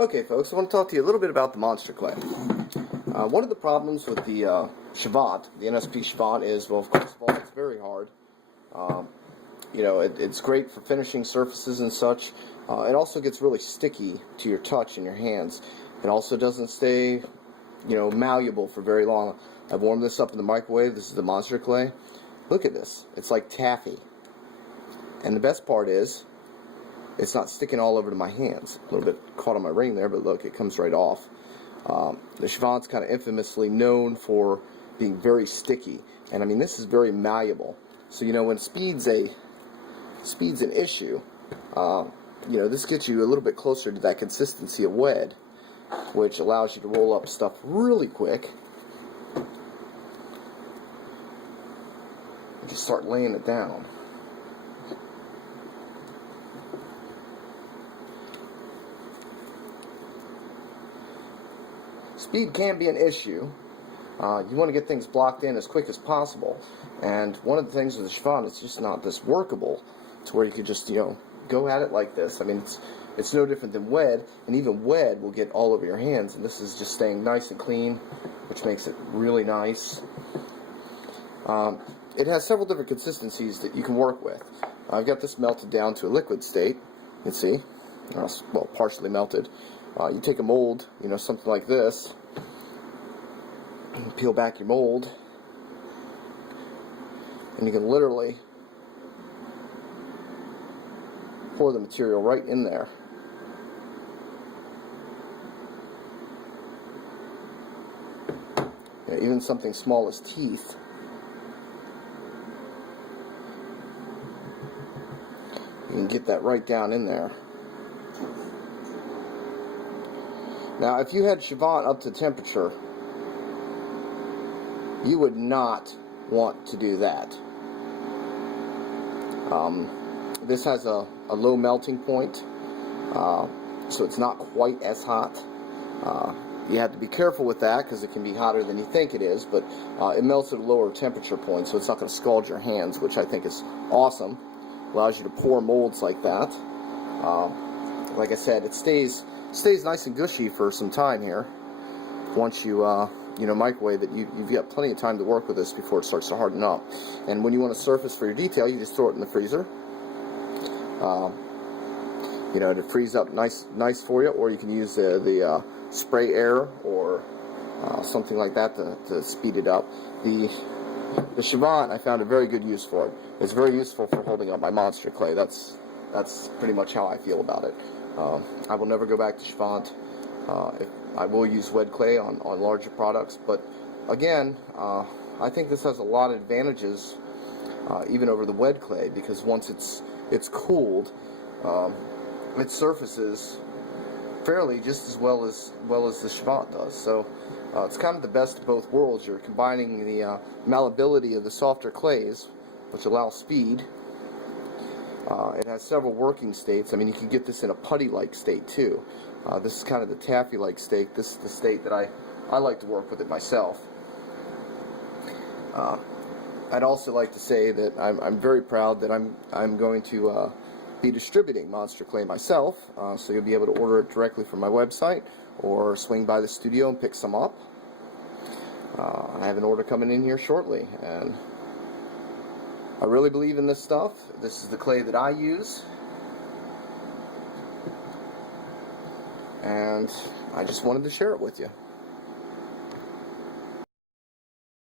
Okay, folks, I want to talk to you a little bit about the Monsterclay. One of the problems with the Chavant, the NSP Chavant, is, well, first of all, it's very hard. It's great for finishing surfaces and such. It also gets really sticky to your touch in your hands. It also doesn't stay, malleable for very long. I've warmed this up in the microwave. This is the Monsterclay. Look at this. It's like taffy. And the best part is, it's not sticking all over to my hands. A little bit caught on my ring there, but look, it comes right off. The Chavant's kind of infamously known for being very sticky, and I mean this is very malleable. So when speed's an issue, this gets you a little bit closer to that consistency of wed, which allows you to roll up stuff really quick. You just start laying it down. Speed can be an issue. You want to get things blocked in as quick as possible, and one of the things with the Chavant, it's just not this workable to where you could just go at it like this. I mean, it's no different than wed, and even wed will get all over your hands, and this is just staying nice and clean, which makes it really nice. It has several different consistencies that you can work with. I've got this melted down to a liquid state. You can see, well, partially melted. You take a mold, something like this, peel back your mold, and you can literally pour the material right in there. Even something small as teeth. You can get that right down in there. Now, if you had Chavant up to temperature, you would not want to do that. This has a low melting point, so it's not quite as hot. You have to be careful with that because it can be hotter than you think it is, but it melts at a lower temperature point, so it's not going to scald your hands, which I think is awesome. Allows you to pour molds like that. Like I said, it stays nice and gushy for some time here. Once you microwave it, you've got plenty of time to work with this before it starts to harden up. And when you want a surface for your detail, you just throw it in the freezer. To freeze up nice for you, or you can use the spray air or something like that to speed it up. The Chavant, I found a very good use for it. It's very useful for holding up my Monsterclay. That's pretty much how I feel about it. I will never go back to Chavant. I will use wed clay on larger products, but again, I think this has a lot of advantages even over the wed clay, because once it's cooled, it surfaces fairly just as well as the Chavant does. So it's kind of the best of both worlds. You're combining the malleability of the softer clays, which allows speed. It has several working states. I mean, you can get this in a putty-like state too. This is kind of the taffy-like state. This is the state that I like to work with it myself. I'd also like to say that I'm very proud that I'm going to be distributing Monsterclay myself. So you'll be able to order it directly from my website or swing by the studio and pick some up. I have an order coming in here shortly, and I really believe in this stuff. This is the clay that I use, and I just wanted to share it with you.